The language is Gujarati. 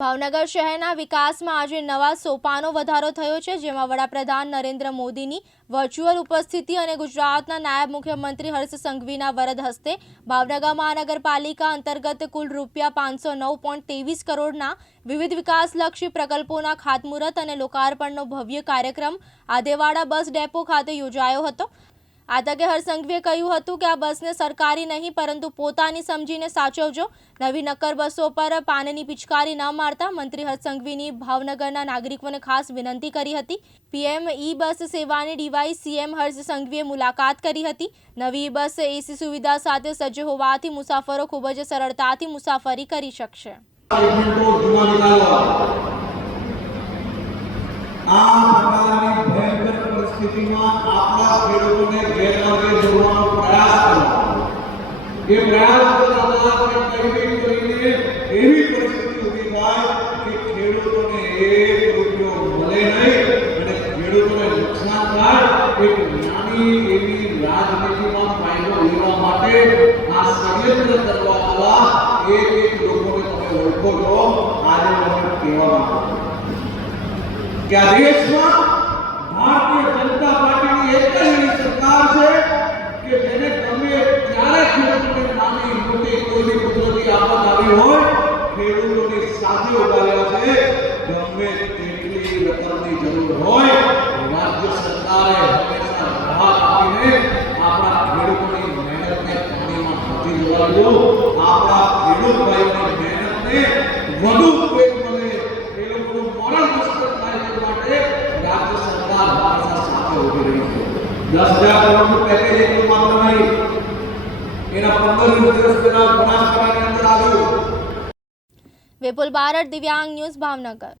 ભાવનગર શહેરના વિકાસમાં આજે નવા સોપાનો વધારો થયો છે, જેમાં વડાપ્રધાન નરેન્દ્ર મોદીની વર્ચ્યુઅલ ઉપસ્થિતિ અને ગુજરાતના નાયબ મુખ્યમંત્રી હર્ષ સંઘવીના વરદ હસ્તે ભાવનગર મહાનગરપાલિકા અંતર્ગત કુલ રૂપિયા પાંચસો નવ પોઈન્ટ ત્રેવીસ કરોડના વિવિધ વિકાસલક્ષી પ્રકલ્પોના ખાતમુહૂર્ત અને લોકાર્પણનો ભવ્ય કાર્યક્રમ આદેવાડા બસ ડેપો ખાતે યોજાયો હતો. આ તકે હરસંઘવીએ કહ્યું હતું કે આ બસને સરકારી નહીં, પરંતુ પોતાની સમજીને સાચવજો. નવી નક્કર બસો પર પાનની પિચકારી ન મારતા મંત્રી હરસંઘવીની ભાવનગરના નાગરિકોને ખાસ વિનંતી કરી હતી. પીએમ ઈ બસ સેવાની ડીવાય સીએમ હર્ષ સંઘવીએ મુલાકાત કરી હતી. નવી બસ એસી સુવિધા સાથે સજ્જ હોવાથી મુસાફરો ખૂબ જ સરળતાથી મુસાફરી કરી શકશે સેગમેન્ટો જૂના નિકાલવા આ પ્રકારની ભયંકર પરિસ્થિતિમાં આપણા ખેડૂતોને ગેરમાર્ગે દોરવાનો પ્રયાસ કરવો એ પ્રયાસ કરતા કે કઈ કરીને એવી પરિસ્થિતિ ઊભી થાય કે ખેડૂતોને એક રૂપિયો મળે નહીં અને ખેડૂતોને નુકસાન થાય એક નાની એવી રાજનીતિમાં ફાયદો લેવા માટે આ ષડયંત્ર કરવાવાળા એક એક લોકોને તમે ઓળખો છો આજે મને કહેવા માંગુ છું. કે આ દેશમાં ભારતીય જનતા પાર્ટીની કે જેને તમે ત્યારે ખેડૂતોને નાની મોટી હોય, ખેડૂતોની સાથે છે, ગમે તેટલી રકમની જરૂર હોય, રાજ્ય સરકારે હંમેશા રાહત આપીને આપણા ખેડૂતોની મહેનતને પાણીમાં નથી જોડાવ્યું. આપણા ખેડૂત ભાઈઓની મહેનતને વધુ વેગ મળે એ લોકોનું મરણ મુશ્કેલ થાય તે માટે રાજ્ય સરકાર હંમેશા સાથે ઊભી રહી છે દસ હજાર કરોડનું પેકેજ એટલું માત્ર નહીં એના પંદર દિવસ પહેલા બનાસકાંઠાની અંદર આવ્યું. વિપુલ બારડ, દિવ્યાંગ ન્યૂઝ ભાવનગર.